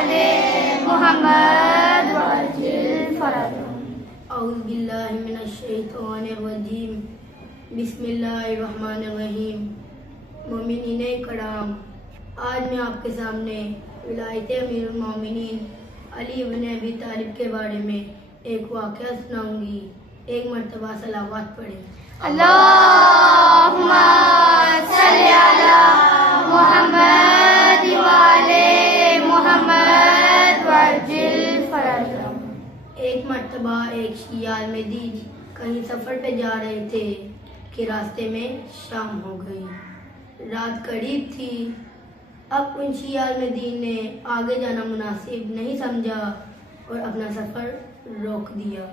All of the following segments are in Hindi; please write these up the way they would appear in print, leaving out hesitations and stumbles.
आले मुहम्मद वअज्जिल फरजहम। औज़ु बिल्लाहि मिनश शैतानिर रजीम। बिस्मिल्लाहिर्रहमानिर्रहीम। मोमिनीने कराम, आज मैं आपके सामने विलायत अमीरुल मोमिनीन अली इब्न अबी तालिब के बारे में एक वाक़या सुनाऊंगी। एक मर्तबा सलावत पढ़ें। अल्लाहुम्मा सल्ली अला मुहम्मद व आले मुहम्मद वअज्जिल फरजहम। एक मर्तबा एक शिया अल-मदीन कहीं सफ़र पे जा रहे थे कि रास्ते में शाम हो गई। रात करीब थी। अब उन शिया अल-मदीन ने आगे जाना मुनासिब नहीं समझा और अपना सफ़र रोक दिया।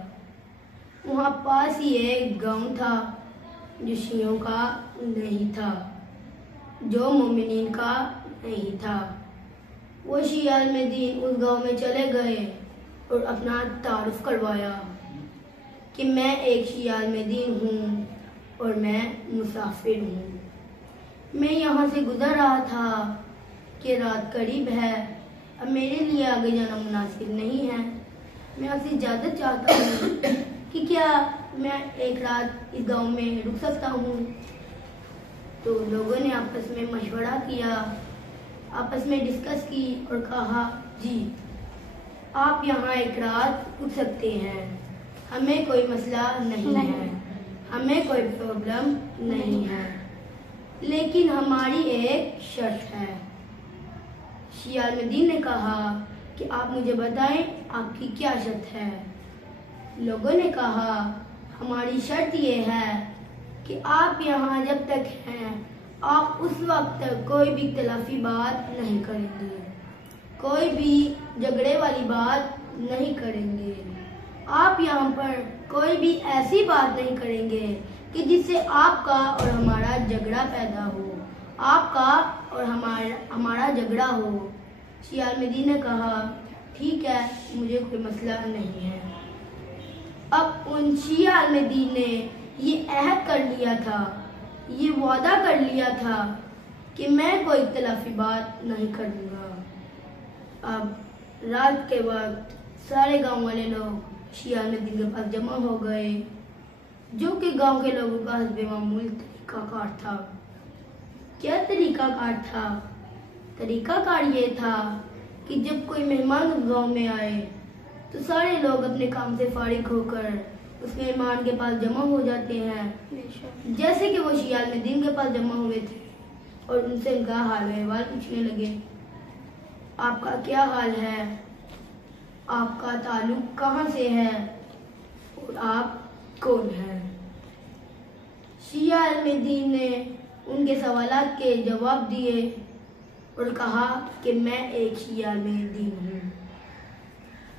वहाँ पास ही एक गांव था जो शियों का नहीं था, जो मोमिनीन का नहीं था। वो शिया अल-मदीन उस गांव में चले गए और अपना तारुफ करवाया कि मैं एक शिया अल-मदीन हूँ और मैं मुसाफिर हूँ। मैं यहाँ से गुजर रहा था कि रात करीब है, अब मेरे लिए आगे जाना मुनासिब नहीं है। मैं आपसे इजाज़त चाहता हूँ कि क्या मैं एक रात इस गांव में रुक सकता हूँ। तो लोगों ने आपस में मशवरा किया, आपस में डिस्कस की और कहा, जी आप यहाँ एक रात रुक सकते हैं, हमें कोई मसला नहीं है, हमें कोई प्रॉब्लम नहीं है, लेकिन हमारी एक शर्त है। शिया अल-मदीन ने कहा कि आप मुझे बताएं आपकी क्या शर्त है। लोगों ने कहा, हमारी शर्त ये है कि आप यहाँ जब तक हैं आप उस वक्त तक कोई भी इख्तिलाफी बात नहीं करेंगे, कोई भी झगड़े वाली बात नहीं करेंगे। आप यहाँ पर कोई भी ऐसी बात नहीं करेंगे कि जिससे आपका और हमारा झगड़ा पैदा हो, आपका और हमारा झगड़ा हो। शिया अल-मदीन ने कहा, ठीक है, मुझे कोई मसला नहीं है। अब उन शिया अल-मदीन ने ये अहद कर लिया था, ये वादा कर लिया था कि मैं कोई इख्तिलाफी बात नहीं करूँगा। अब रात के वक्त सारे गांव वाले लोग शिया अल-मदीन के पास जमा हो गए, जो कि गांव के लोगों का हस्बे मामूल तरीकाकार था। क्या तरीकाकार था? तरीकाकार ये था कि जब कोई मेहमान उस गांव में आए तो सारे लोग अपने काम से फारिग होकर उस मेहमान के पास जमा हो जाते हैं। जैसे कि वो शिया अल-मदीन के पास जमा हुए थे और उनसे उनका हाल अहवाल पूछने लगे। आपका क्या हाल है, आपका ताल्लुक कहाँ से है और आप कौन हैं? शिया अल-मदीन ने उनके सवालात के जवाब दिए और कहा कि मैं एक शिया अल-मदीन हूँ।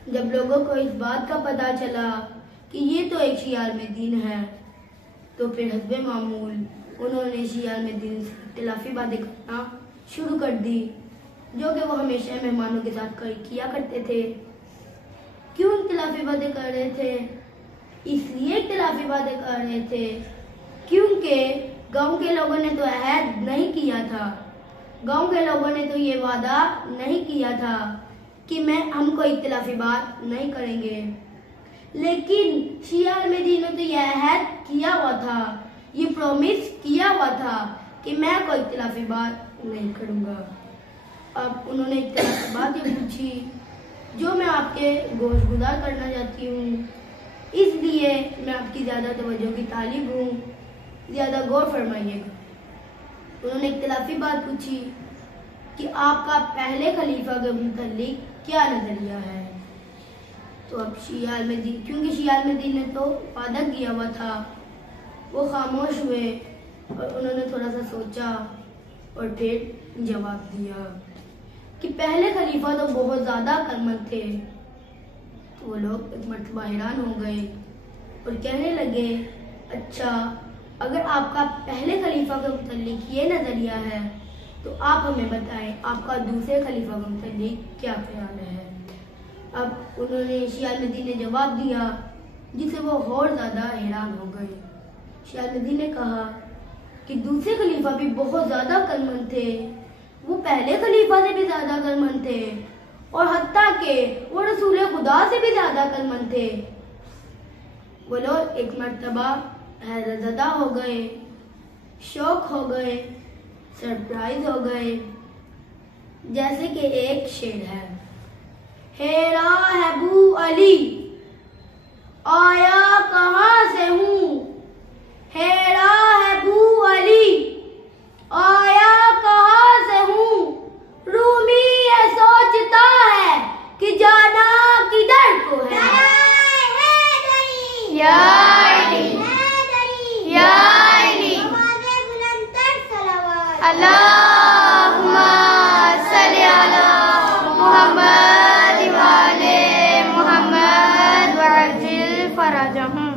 जब लोगों को इस बात का पता चला कि ये तो एक शिया अल-मदीन है, तो फिर हस्बे मामूल उन्होंने शिया अल-मदीन से इख्तिलाफी बातें करना शुरू कर दी, जो कि वो हमेशा मेहमानों के साथ किया करते थे। क्यों इख्तिलाफी बातें कर रहे थे? इसलिए इख्तिलाफी बातें कर रहे थे क्योंकि गांव के लोगों ने तो अहद नहीं किया था, गांव के लोगों ने तो ये वादा नहीं किया था कि हम कोई इख्तिलाफी बात नहीं करेंगे। लेकिन शिया अल-मदीन ने तो यह अहद किया हुआ था, ये प्रॉमिस किया हुआ था कि मैं कोई इख्तिलाफी बात नहीं करूँगा। अब उन्होंने इख्तिलाफी बातें पूछी जो मैं आपके गोशगुजार करना चाहती हूँ, इसलिए मैं आपकी ज़्यादा तवज्जो की तालिब हूँ, ज़्यादा गौर फरमाइएगा। उन्होंने इख्तिलाफी बात पूछी कि आपका पहले खलीफा के मुतल्लिक क्या नज़रिया है। तो अब शिया अल-मदीन, क्योंकि शिया अल-मदीन ने तो वादा किया हुआ था, वो खामोश हुए और उन्होंने थोड़ा सा सोचा और फिर जवाब दिया कि पहले खलीफा तो बहुत ज़्यादा अक्लमंद थे। तो वो लोग एक मर्तबा हैरान हो गए और कहने लगे, अच्छा अगर आपका पहले खलीफा के मुतल्लिक ये नज़रिया है तो आप हमें बताएं आपका दूसरे खलीफा के मुतल्लिक क्या ख्याल है। अब उन्होंने शिया अल-मदीन ने जवाब दिया जिससे वो और ज़्यादा हैरान हो गए। शिया अल-मदीन ने कहा कि दूसरे खलीफा भी बहुत ज़्यादा अक्लमंद थे, वो पहले खलीफा से भी ज़्यादा अक्लमंद थे और हत्ता के वो रसूल खुदा से भी ज्यादा अक्लमंद थे। वो लोग एक मर्तबा हैरतज़दा हो गए, शौक हो गए, सरप्राइज हो गए। जैसे कि एक शेर है, हेरा है बू अली आया कहाँ से हूँ, हेरा है बू अली आया कहाँ से हूँ, रूमी ये सोचता है कि जाना किधर को है। या अली, या अली, अल्लाहुम्मा सल्ली अला मुहम्मद व आले मुहम्मद वअज्जिल फरजहुम।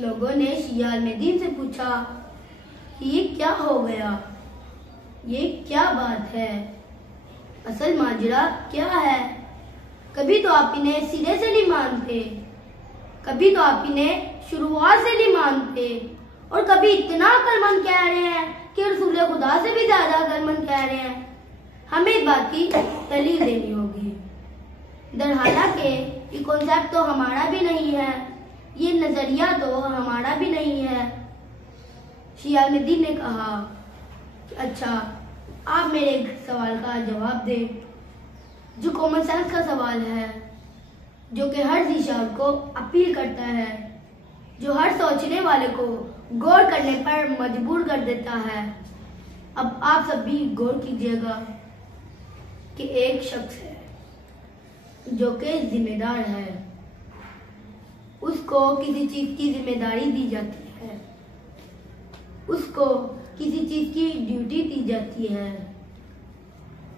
लोगों ने शिया अल-मदीन से पूछा, ये क्या हो गया, ये क्या बात है, असल माजरा क्या है? कभी तो आप इन्हें सिरे से नहीं मानते, कभी तो आप इन्हें शुरुआत से नहीं मानते, और कभी इतना अक्लमंद कह रहे हैं कि रसूल खुदा से भी ज्यादा अक्लमंद कह रहे हैं। हमें इस बात की दलील देनी होगी। दरहालांकि ये कॉन्सेप्ट तो हमारा भी नहीं है, ये नजरिया तो हमारा भी नहीं है। शिया अल-मदीन ने कहा कि अच्छा, आप मेरे सवाल का जवाब दें, जो कॉमन सेंस का सवाल है, जो कि हर दिशाओं को अपील करता है, जो हर सोचने वाले को गौर करने पर मजबूर कर देता है। अब आप सब भी गौर कीजिएगा कि एक शख्स है जो कि जिम्मेदार है, उसको किसी चीज की जिम्मेदारी दी जाती है, उसको किसी चीज की ड्यूटी दी जाती है।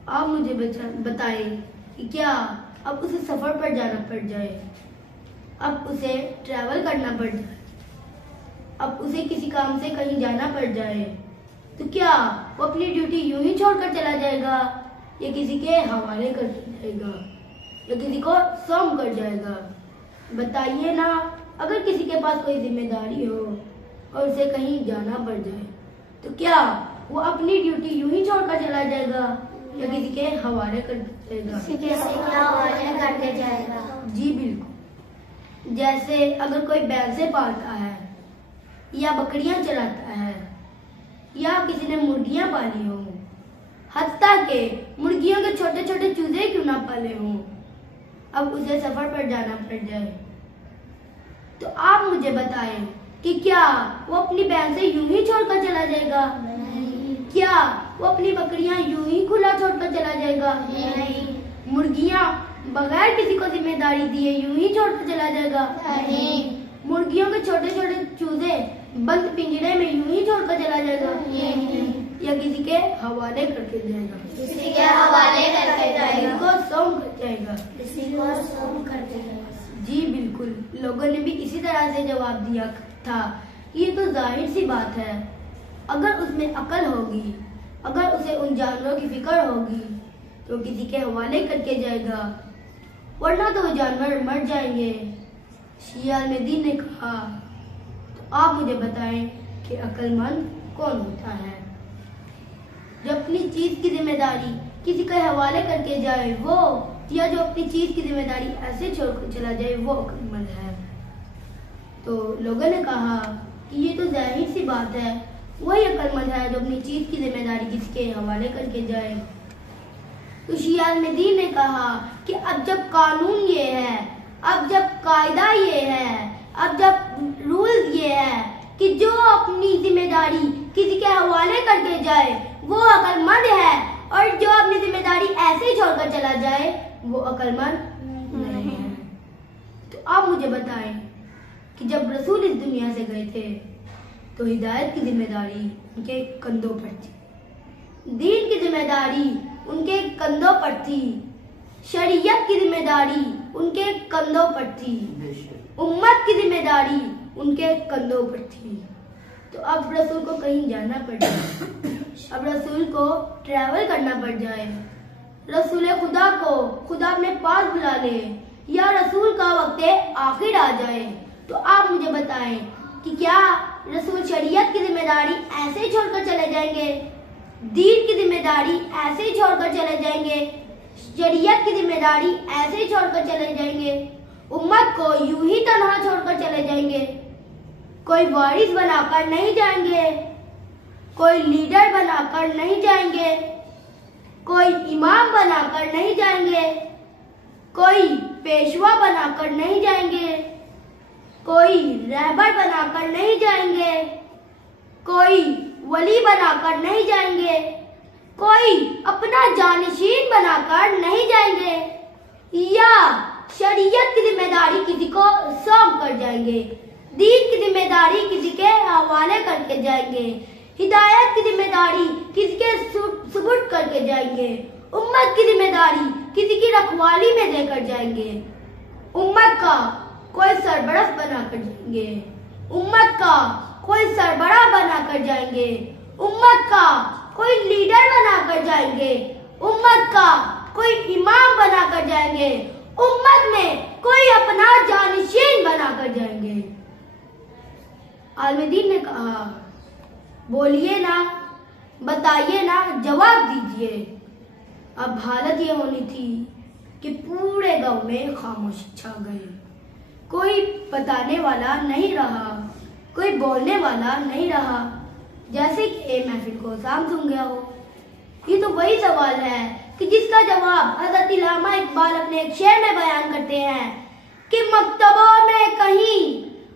आप मुझे बताएं कि क्या अब उसे सफर पर जाना पड़ जाए, अब उसे ट्रैवल करना पड़ जाए, अब उसे किसी काम से कहीं जाना पड़ जाए, तो क्या वो अपनी ड्यूटी यूं ही छोड़कर चला जाएगा, या किसी के हवाले कर जाएगा, या किसी को सौंप कर जाएगा? बताइए ना, अगर किसी के पास कोई जिम्मेदारी हो और उसे कहीं जाना पड़ जाए, तो क्या वो अपनी ड्यूटी यूं ही छोड़कर चला जाएगा, या किसी के हवाले कर देगा? करके जाएगा। जी बिल्कुल। जैसे अगर कोई भैंसे पालता है, या बकरियां चलाता है, या किसी ने मुर्गियां पाली हो, हत्ता के मुर्गियों के छोटे छोटे चूजे क्यों ना पाले हों, अब उसे सफर पर जाना पड़ जाए, तो आप मुझे बताएं कि क्या वो अपनी भैंसे यूं ही छोड़कर चला जाएगा? नहीं। क्या वो अपनी बकरियां यूं ही खुला छोड़कर चला जाएगा? नहीं। मुर्गियां बगैर किसी को जिम्मेदारी दिए यूं ही छोड़कर चला जाएगा? नहीं। मुर्गियों के छोटे छोटे चूजे बंद पिंजरे में यूं ही छोड़कर चला जाएगा? नहीं। या किसी के हवाले करके जाएगा? किसी के हवाले करके जाएगा, किसी को सौंप कर जाएगा? किसी को सौंप करके जाएगा। जी बिल्कुल। लोगों ने भी इसी तरह से जवाब दिया था, ये तो जाहिर सी बात है, अगर उसमें अकल होगी, अगर उसे उन जानवरों की फिक्र होगी, तो किसी के हवाले करके जाएगा, वरना तो वो जानवर मर जाएंगे। शिया अल-मदीन ने कहा, तो आप मुझे बताएं कि अक्लमंद कौन होता है? जो अपनी चीज की जिम्मेदारी किसी के हवाले करके जाए वो, या जो अपनी चीज की जिम्मेदारी ऐसे छोड़कर चला जाए वो अक्लमंद है? तो लोगों ने कहा कि ये तो जाहिर सी बात है, वही अक्लमंद है जो अपनी चीज की जिम्मेदारी किसी के हवाले करके जाए। तो शिया अल-मदीन ने कहा कि अब जब कानून ये है, अब जब कायदा ये है, अब जब रूल ये है कि जो अपनी जिम्मेदारी किसी के हवाले करके जाए वो अक्लमंद है, और जो अपनी जिम्मेदारी ऐसे ही छोड़कर चला जाए वो अक्लमंद नहीं है। तो आप मुझे बताएं कि जब रसूल इस दुनिया से गए थे तो हिदायत की जिम्मेदारी उनके कंधों पर थी, दीन की जिम्मेदारी उनके कंधों पर थी, शरीयत की जिम्मेदारी उनके कंधों पर थी, उम्मत की जिम्मेदारी उनके कंधों पर थी। तो अब रसूल को कहीं जाना पड़ जाए, अब रसूल को ट्रैवल करना पड़ जाए, रसूल खुदा को खुदा अपने पास बुला ले, या रसूल का वक्त आखिर आ जाए, तो आप मुझे बताएं कि क्या रसूल शरीयत की जिम्मेदारी ऐसे ही छोड़कर चले जाएंगे, दीन की जिम्मेदारी ऐसे ही छोड़कर चले जाएंगे, शरीयत की जिम्मेदारी ऐसे ही छोड़कर चले जाएंगे? उम्मत को यूं ही तन्हा छोड़कर चले जाएंगे? कोई वारिस बनाकर नहीं जाएंगे, कोई लीडर बनाकर नहीं जाएंगे, कोई इमाम बनाकर नहीं जाएंगे, कोई पेशवा बनाकर नहीं जाएंगे, कोई रहबर बनाकर नहीं जाएंगे, कोई वली बनाकर नहीं जाएंगे, कोई अपना जानशीन बनाकर नहीं जाएंगे, या शरीयत की जिम्मेदारी किसी को सौंप कर जाएंगे, दीन की जिम्मेदारी किसी के हवाले करके जाएंगे, हिदायत की जिम्मेदारी किसी के सुपुर्द करके जाएंगे, उम्मत की जिम्मेदारी किसी की रखवाली में देकर जाएंगे, उम्मत का कोई सरबराह बनाकर जाएंगे, उम्मत का कोई सरबराह बनाकर जाएंगे, उम्मत का कोई लीडर बनाकर जाएंगे, उम्मत का कोई इमाम बनाकर जाएंगे, उम्मत में कोई अपना जानशीन बनाकर जाएंगे। आलमदीन ने कहा, बोलिए ना, बताइए ना, जवाब दीजिए। अब हालत ये होनी थी कि पूरे गांव में खामोशी छा गई। कोई बताने वाला नहीं रहा, कोई बोलने वाला नहीं रहा, जैसे कि महफिल को साम सुन गया हो। ये तो वही सवाल है कि जिसका जवाब हज़रत अल्लामा इकबाल अपने एक शेर में बयान करते हैं कि मकतबों में कहीं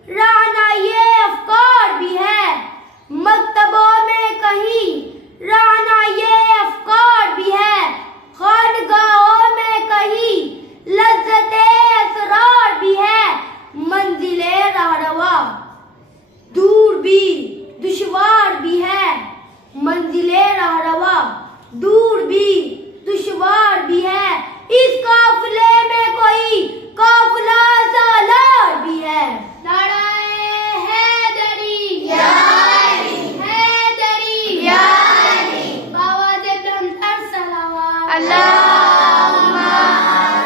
राना ये अफकार भी है, मकतबों में कहीं राना ये अफकार भी है, खानगाहों में कहीं लज्जते असरार भी है, मंजिले रहरवा दूर भी दुश्वार भी है, मंजिले रहरवा दूर भी दुश्वार भी है, इस काफिले में कोई काफिला सालार भी है। नाराए हैदरी हैदरी बावाज़े बुलंदतर सलावत अल्लाहुम्मा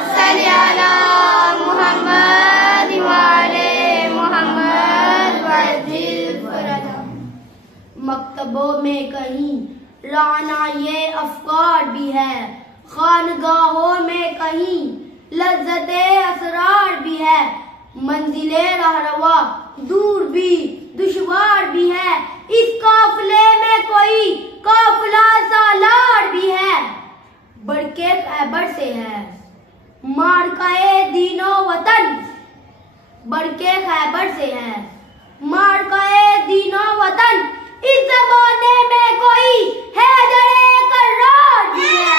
सल्ली अला मुहम्मद व आले मुहम्मद वअज्जिल फरजहु। मकतबों में कहीं राना ये अफकार भी है, खानगाहों में कहीं लज्जते असरार भी है, मंजिले रहरवा दूर भी दुश्वार भी है, इस काफिले में कोई काफिला सालार भी है। बड़के खैबर से है मारकाए दीनो वतन, बड़के खैबर से है मारकाए दीनो वतन, इस जमाने में कोई हैदरे कर्रार भी है।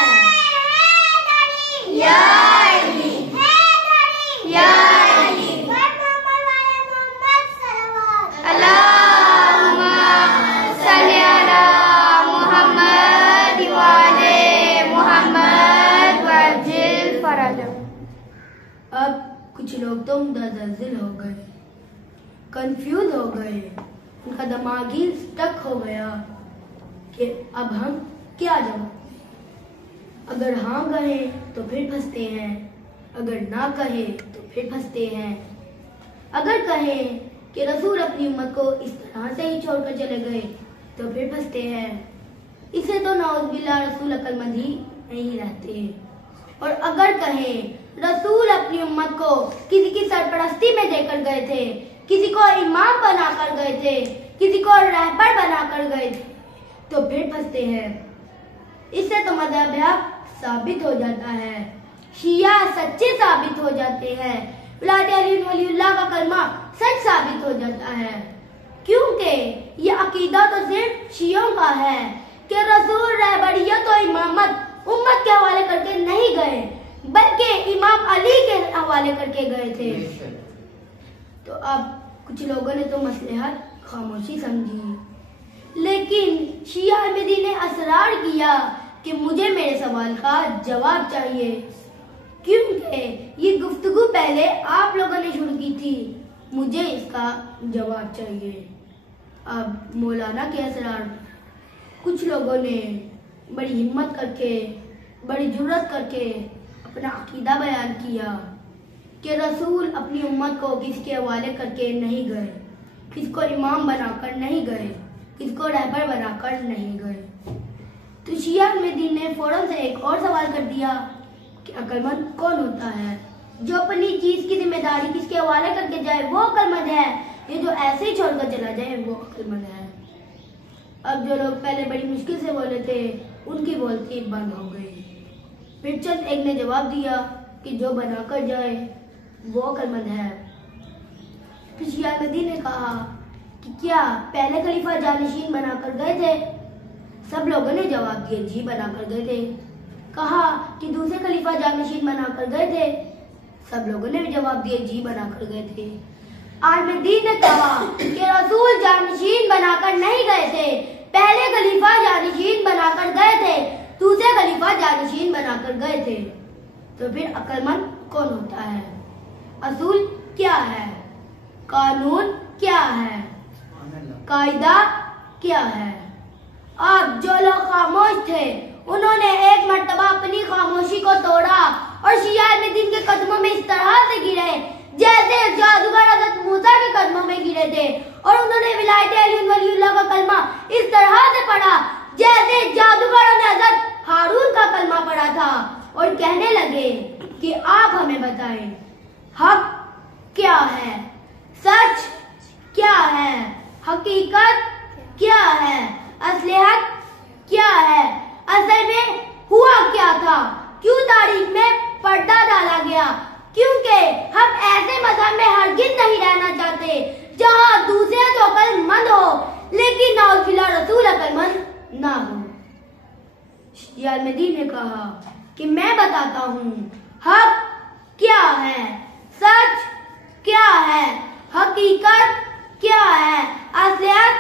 अल्लाहुम्मा सल्ली अला मुहम्मद व आले मुहम्मद वअज्जिल फरजहु। अब कुछ लोग तो मुतज़्ज़िल हो गए, कंफ्यूज हो गए, उनका दिमाग ही स्टक हो गया कि अब हम क्या जवाब। अगर हाँ कहे तो फिर फंसते हैं, अगर ना कहे तो फिर फंसते हैं। अगर कहें कि रसूल अपनी उम्मत को इस तरह से ही छोड़कर चले गए तो फिर फंसते हैं। इसे तो नाउज़ुबिल्लाह रसूल अक्लमंद ही नहीं रहते। और अगर कहें रसूल अपनी उम्मत को किसी की सरपरस्ती में देकर गए थे, किसी को इमाम बनाकर गए थे, किसी को रहबर बनाकर गए थे, तो फिर फंसते हैं। इससे तो मज़हब हक साबित हो जाता है, शिया सच्चे साबित हो जाते हैं, विलायत अली वलीउल्लाह का कलमा सच साबित हो जाता है। क्योंकि ये अकीदा तो सिर्फ शियों का है कि रसूल रहबरियत और इमामत उम्मत के हवाले करके नहीं गए, बल्कि इमाम अली के हवाले करके गए थे। तो अब कुछ लोगों ने तो मसलहत खामोशी समझी, लेकिन शिया अहमदी ने असरार किया कि मुझे मेरे सवाल का जवाब चाहिए, क्योंकि ये गुफ्तगू पहले आप लोगों ने शुरू की थी, मुझे इसका जवाब चाहिए। अब मौलाना के असरार कुछ लोगों ने बड़ी हिम्मत करके, बड़ी जुर्रत करके अपना अकीदा बयान किया कि रसूल अपनी उम्मत को किसी के हवाले करके नहीं गए, किसी को इमाम बनाकर नहीं गए, किसी को रहबर बनाकर नहीं गए। तो शिया अहमदी ने फौरन से एक और सवाल कर दिया कि अक्लमंद कौन होता है? जो अपनी चीज की जिम्मेदारी किसके हवाले करके जाए वो अक्लमंद है। ये जो ऐसे ही छोड़कर चला जाए वो अक्लमंद है। अब जो लोग पहले बड़ी मुश्किल से बोले थे उनकी बोलती बंद हो गई। फिर चंद एक ने जवाब दिया कि जो बनाकर जाए वो अक्लमंद है। फिर शियालमदी ने कहा कि क्या पहले खलीफा जानशीन बनाकर गए थे? सब लोगों ने जवाब दिया जी बनाकर गए थे। कहा कि दूसरे खलीफा जानशीन बनाकर गए थे? सब लोगों ने भी जवाब दिया जी बनाकर गए थे। आलमदीन ने कहा कि रसूल जानशीन बनाकर नहीं गए थे, पहले खलीफा जानशीन बनाकर गए थे, दूसरे खलीफा जानशीन बनाकर गए थे। तो फिर अक्लमंद कौन होता है? असूल क्या है? कानून क्या है? कायदा क्या है? अब जो लोग खामोश थे उन्होंने एक मर्तबा अपनी खामोशी को तोड़ा और शियालमदीन के कदमों में इस तरह से गिरे जैसे जादूगर हज़रत मूसा के कदमों में गिरे थे, और उन्होंने विलायत अली वलीउल्लाह का कलमा इस तरह से पढ़ा जैसे जादूगरों ने हज़रत हारून का कलमा पढ़ा था, और कहने लगे कि आप हमें बताएं हक क्या है, सच क्या है, हकीकत क्या है, असलियत क्या है, असल में हुआ क्या था, क्यों तारीख में पर्दा डाला गया, क्योंकि हम ऐसे मजहब में हरगिज नहीं रहना चाहते जहां दूसरे तो अक्लमंद हो लेकिन नाउज़ुबिल्लाह रसूल अक्लमंद ना हो। शियालमदी ने कहा कि मैं बताता हूँ हक क्या है, सच क्या है, हकीकत क्या है, असलियत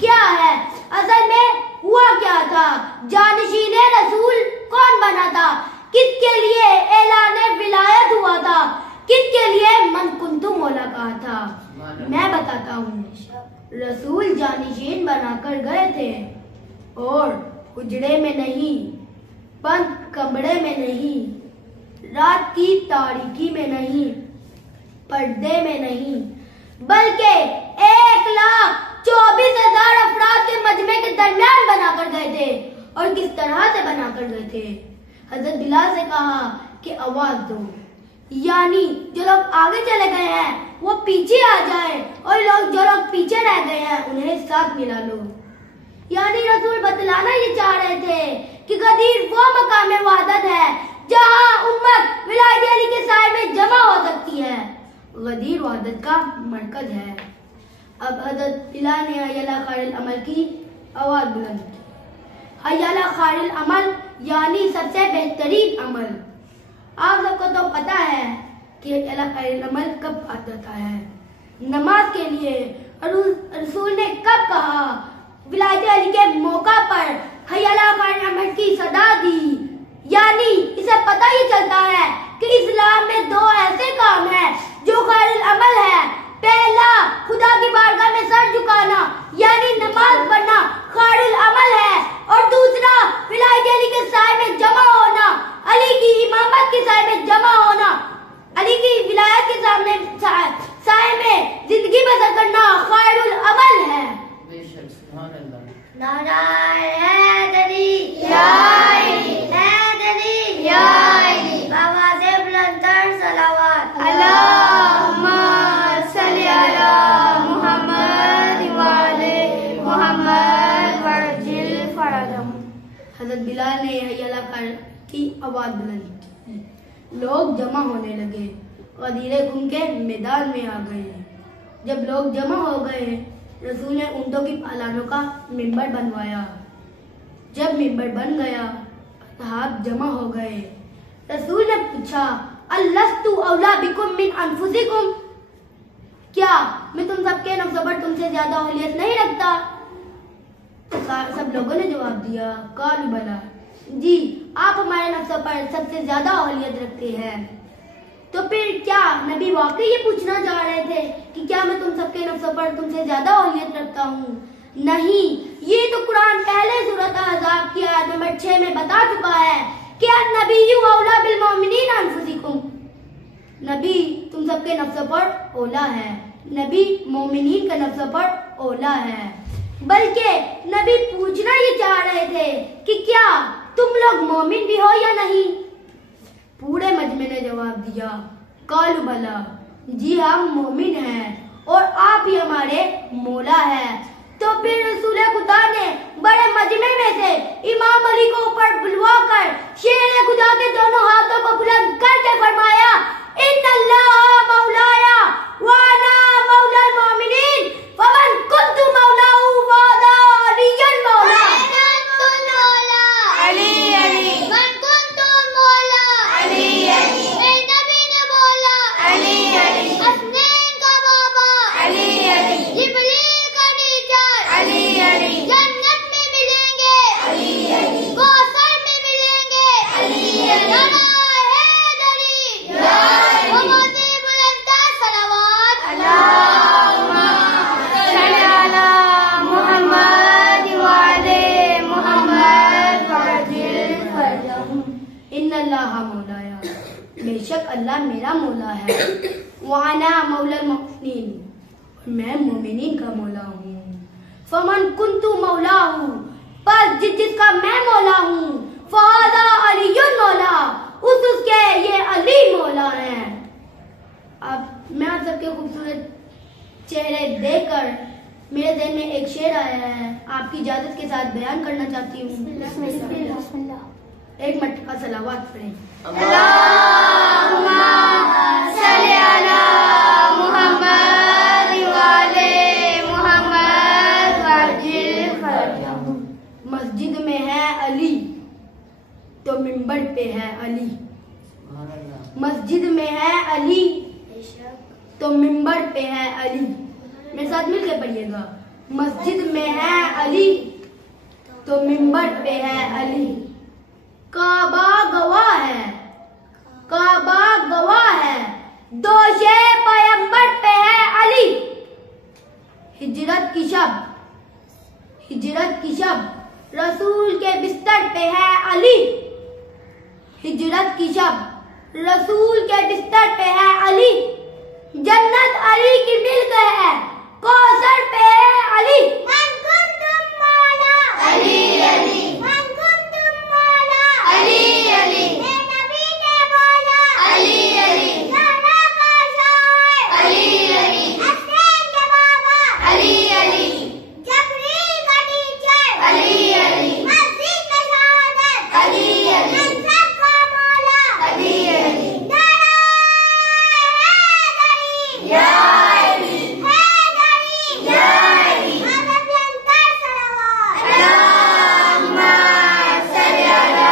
क्या है, असल में हुआ क्या था, जानशीने रसूल कौन बना था, किसके लिए ऐलाने विलायत हुआ था, किसके लिए मन कुंतु मौला कहा था। मैं बताता हूँ रसूल जानशीन बनाकर गए थे और उजड़े में नहीं, बंद कमरे में नहीं, रात की तारीकी में नहीं, पर्दे में नहीं, बल्कि 1,24,000 अफराद के मजमे के दरमियान बनाकर गए थे। और किस तरह से बनाकर गए थे? हजरत बिलाल से कहा कि आवाज दो, यानी जो लोग आगे चले गए हैं वो पीछे आ जाएं, और जो लोग पीछे रह गए हैं उन्हें साथ मिला लो। यानी रसूल बतलाना ये चाह रहे थे कि गदीर वो मकाम वहदत है जहां उम्मत विलायत अली के साए में जमा हो सकती है। गदीर वहदत का मरकज है। अब हजरत बिलाल ने हय्या खैरुल अमल की आवाज बुलंद की। हय्या खैरुल अमल यानी सबसे बेहतरीन अमल। आप सबको तो पता है कि हय्या खैरुल अमल कब आता है? नमाज के लिए। रसूल ने कब कहा? विलायत अली के मौका पर हय्या खैरुल अमल की सदा दी। यानी इसे पता ही चलता है कि इस्लाम में दो ऐसे काम हैं जो खैरुल अमल है। पहला, खुदा की बारगाह में सर झुकाना यानी नमाज पढ़ना खैरुल अमल है, और दूसरा विलायत अली के साए में जमा होना, अली की इमामत के साए में जमा होना, अली की विलायत के सामने साए में जिंदगी बसर करना खैरुल अमल है। नाराए हैदरी या अली, हैदरी या अली, बाबा से बुलंदतर सलावत अल्लाहुम्मा सल्ली अला मुहम्मद व आले मुहम्मद वरजिल फरदम। हजरत बिलाल ने हय्या की आवाज बुलंद की। लोग जमा होने लगे, गदीरे घूम के मैदान में आ गए। जब लोग जमा हो गए, रसूल ने ऊंटों की पालानों का मिंबर बनवाया। जब मिंबर बन गया, असहाब जमा हो गए। रसूल ने पूछा, अल्लस्तु औला बिकुम मिन अनफुसिकुम, क्या मैं तुम सबके नफ्सों पर तुमसे ज्यादा औलियत नहीं रखता? तो सब लोगों ने जवाब दिया, कालू बला, जी आप हमारे नफ्सों पर सबसे ज्यादा औलियत रखते हैं। तो फिर क्या नबी वाकई ये पूछना चाह रहे थे कि क्या मैं तुम सबके नफ्सों पर तुमसे ज्यादा औलियत रखता हूँ? नहीं, ये तो कुरान पहले सूरत अहज़ाब की आयत नंबर 6 में बता चुका है कि अन्नबिय्यु औला बिल मोमिनीन अनफुसिकुम, नबी तुम सबके नफ्सों पर औला है, नबी मोमिनीन के नफ्सों पर औला है। बल्कि नबी पूछना ये चाह रहे थे कि क्या तुम लोग मोमिन भी हो या नहीं? पूरे मजमे ने जवाब दिया, कालू बला, जी हम मोमिन हैं और आप ही हमारे मौला हैं। तो फिर रसूल खुदा ने बड़े मजमे में से इमाम अली को ऊपर बुलवाकर शेर खुदा के दोनों हाथों को बुलंद करके फरमाया, इन्नल्लाह मौलाया व अना मौलल मोमिनीन फमन कुन्तु मौलाहु फ़हदा अलिय्युल मौला। अली अली मन कुन्तु मौला अली अली मेरे नबी ने बोला अली अली हसनैन का बाबा अली अली जिब्रील का टीचर अली अली जन्नत में मिलेंगे अली अली कौसर में मिलेंगे अली अली नारा हैदरी मोहम्मद बुलंदतर सलावत अल्लाहुम्मा सल्ली अला मुहम्मद व आले मुहम्मद वअजिल फरजहु। इन्नल्लाह मौलाया, बेशक अल्लाह मेरा मौला है, वाना मौलल मोमिनीन, और मैं मोमिनीन का मौला हूँ। फमन कुन्तु मौलाहु, पर जिसका मैं मौला हूँ, फ़हदा अलियुल मौला, उसके ये अली मौला हैं। अब मैं आप सबके खूबसूरत चेहरे देखकर मेरे दिल में एक शेर आया है, आपकी इजाजत के साथ बयान करना चाहती हूँ। एक मटका सलावत पढ़ें। अल्लाहुम्मा सल्ली अला मुहम्मद व आले मुहम्मद वअजिल फरजहु। मस्जिद में है अली तो मिंबर पे है अली, मस्जिद में है अली तो मिंबर पे है अली। मेरे साथ मिलके पढ़िएगा, मस्जिद में है अली तो मिंबर पे है अली। काबा गवाह है, काबा गवाह है, दोशे पैगंबर पे है अली। हिजरत की शब, हिजरत की शब रसूल के बिस्तर पे है अली। हिजरत की शब रसूल के बिस्तर पे है अली। जन्नत अली की मिल्क है, कौसर पे है अली। मन कुन्तुम मौला अली अली मन कुन्तुम मौला अली अली मेरे नबी ने बोला अली अली गाना का शायर अली अली हसनैन के बाबा अली अली जिब्रील का टीचर अली अली मस्जिद में शहादत अली अली मंसब का मौला अली अली नारा हैदरी या अली हैदरी या अली मोहम्मद बुलंदतर सलावत अल्लाहुम्मा सल्ली अला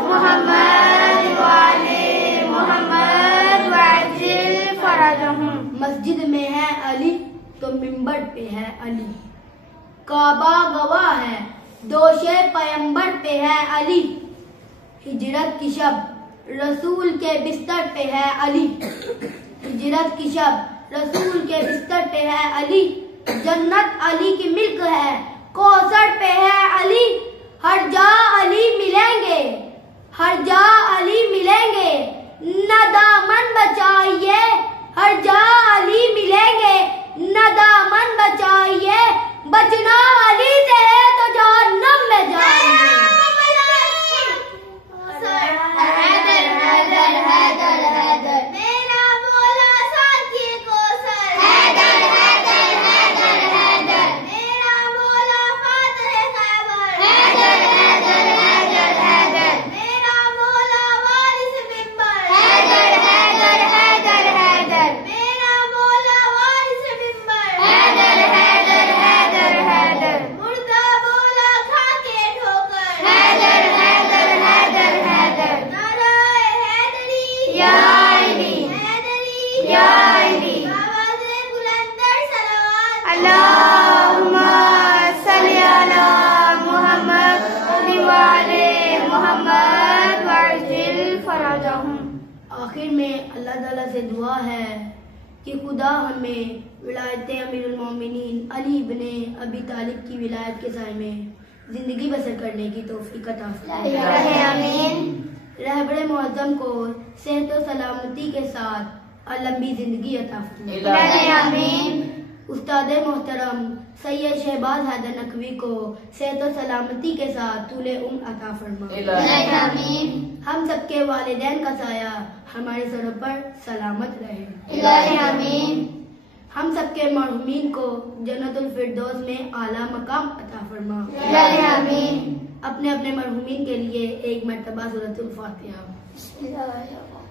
मुहम्मद व आले मुहम्मद वअजिल फरजहु। मस्जिद में है अली तो मिंबर पे है अली। काबा गवाह है, दोशे पैगंबर पे है अली। हिजरत की शब रसूल के बिस्तर पे है अली। हिजरत की शब रसूल के बिस्तर पे है अली। जन्नत अली की मिल्क है, कौसर पे है अली। हर जा अली मिलेंगे, हर जा अली मिलेंगे, न दामन बचाइए। हर जा अली मिलेंगे, न दामन बचाइए। बचना अली से है तो जहन्नम में जाएंगे। हैदर हैदर हैदर हैदर मेरा मौला साथी कौसर हैदर हैदर हैदर हैदर मेरा मौला फातह खैबर हैदर हैदर हैदर हैदर मेरा मौला वारिस मिंबर हैदर हैदर हैदर हैदर मेरा मौला वारिस मिंबर हैदर हैदर हैदर हैदर मुर्दा मौला खा के ठोकर हैदर हैदर हैदर हैदर नारा हैदरी या अली हैदरी या अली आवाज़ बुलंदतर सलावत अल्लाहुम्मा सल्ली अला मुहम्मद व आले मुहम्मद वअजिल फरजहु। आखिर में अल्लाह ताला से दुआ है कि खुदा हमें विलायत अमीरुल मोमिनीन अली इब्ने अबी तालिब की विलायत के साए में जिंदगी बसर करने की तौफीक अता फरमाए। आमीन। रहबरे मुअज्जम को सेहत और सलामती के साथ और लंबी जिंदगी अता फरमाए। आमीन। उस्ताद मोहतरम सैयद शहबाज हैदर नकवी को सेहत और सलामती के साथ तूले उम्र अता फरमाए। आमीन। हम सबके वालिदैन का साया हमारे सरों पर सलामत रहे। इलाही आमीन। हम सबके मरहुमीन को जन्नतुल फिरदौस में आला मकाम अता फरमा। इलाही आमीन। अपने अपने मरहुमीन के लिए एक मर्तबा सूरतुल फातिहा। बिस्मिल्लाह।